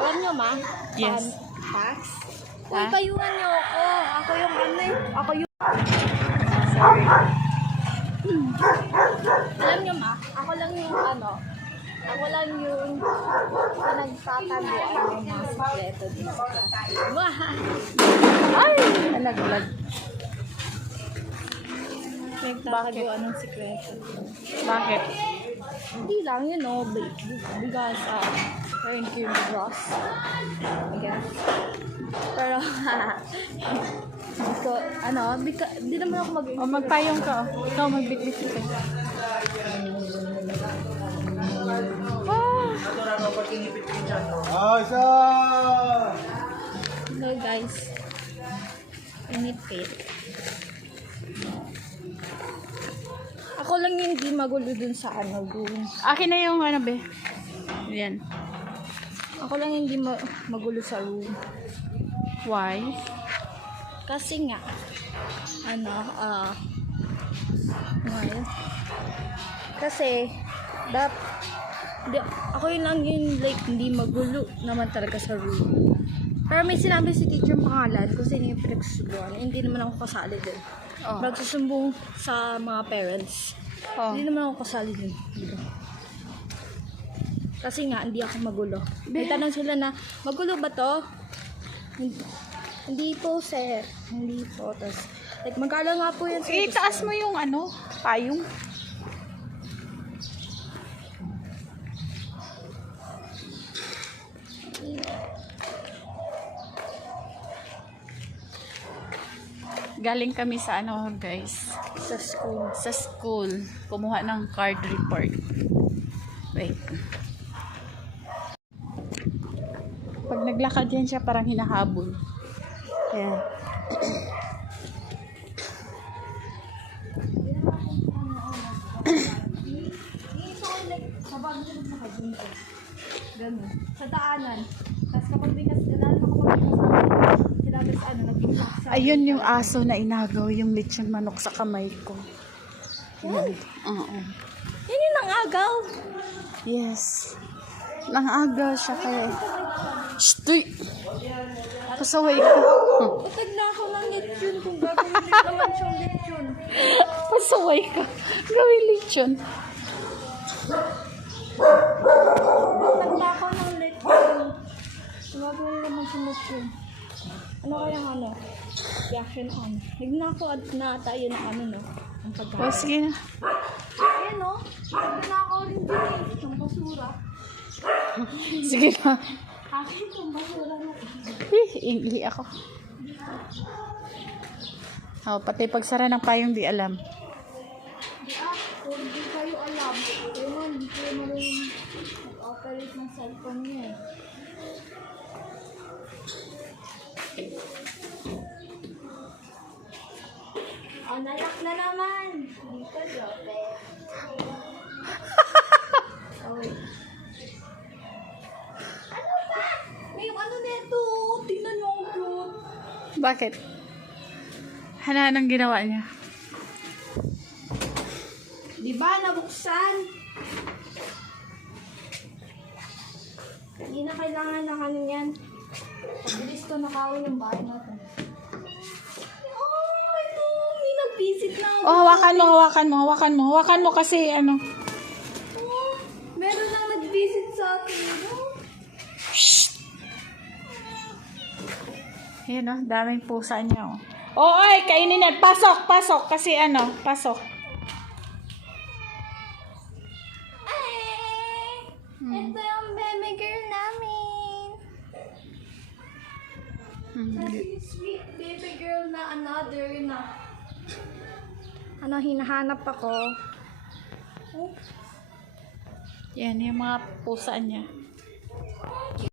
Alam nyo, ma? Yes. Tax? Ha? Uy, payungan nyo ako. Ako yung ano eh. Ako yung... Sorry. Alam nyo, ma? Ako lang yung ano. Ako lang yung nagtataguan ng mga sikreto dito sa klase. Wah! Ay! Nalaglag. Nagtataguan ng sikreto. Bakit? Hindi lang, you know, because we're in Ross, I guess. Pero, di naman ako O, magpayong ka. Ikaw magbitbit ka. Hello guys. Inipit. Ako lang yung hindi magulo dun sa ano, dun. Akin na yung ano, be. Yan. Ako lang yung hindi magulo sa room. Why? Kasi nga, well, kasi, ako yun lang yung like, hindi magulo naman talaga sa room. Pero may sinabi si teacher yung pangalan kung sino yung pinagsusubuan. Hindi naman ako kasali din. Oh. Magsusumbong sa mga parents. Oh. Hindi naman ako kasali din. Kasi nga, hindi ako magulo. May tanong sila na, magulo ba to? Hindi po, sir. Hindi po. Tapos, like, magkala nga po yan sa Itaas mo yung ano, payong. Galing kami sa ano, guys. sa school. Sa school. Kumuha ng card report. Wait. Pag naglakad yan siya, parang hinahabol. Ayan. Sa bago ko nakadunto. Ganun. Sa daanan. Tapos kapag binas, sinabi sa ano, nag-impact sa... Ayun yung aso na inagaw yung lechon manok sa kamay ko. Yan. Oo. Yan yung nangagaw. Yes. Nangagaw siya kaya. Shtoy! Pasaway ko. Utag na ako ng lechon kung gagawin din naman siyang lechon. Pasaway ka. Gawin lechon. Utag na ako ng lechon. Kung gagawin naman siyang lechon. Ano kaya ano? Reaction on. Higna ako at natayo na ano no? Ang O, pagkain. sige na. Ayan no? Higna na ako rin din eh. Ang basura. Sige na. Akin itong basura na. Ingli ako. Oh, pati pagsara ng payong di alam. Kung hindi kayo alam, hindi kayo marunong mag-operate ng cellphone niya eh. Oh, nalak na naman. Hindi ka joke. Okay. Ano ba? May ano neto? Tingnan mo ang cute. Bakit? Anong ginawa niya? Di ba nabuksan? Hindi na kailangan ng ano yan. Pabilis ko nakawin yung bahay natin. Oh, ito. May nag-visit na. Oh, hawakan mo kasi ano. Oh, meron lang nag-visit sa akin. Oh. Ayan oh, daming pusa niya oh. Oh, ay, kainin na. Pasok. Kasi ano, pasok. Ay! Ito yung baby girl namin. Sweet baby girl na another na. Ano, hinahanap ako. Oh. Yan, yung mga pusa niya.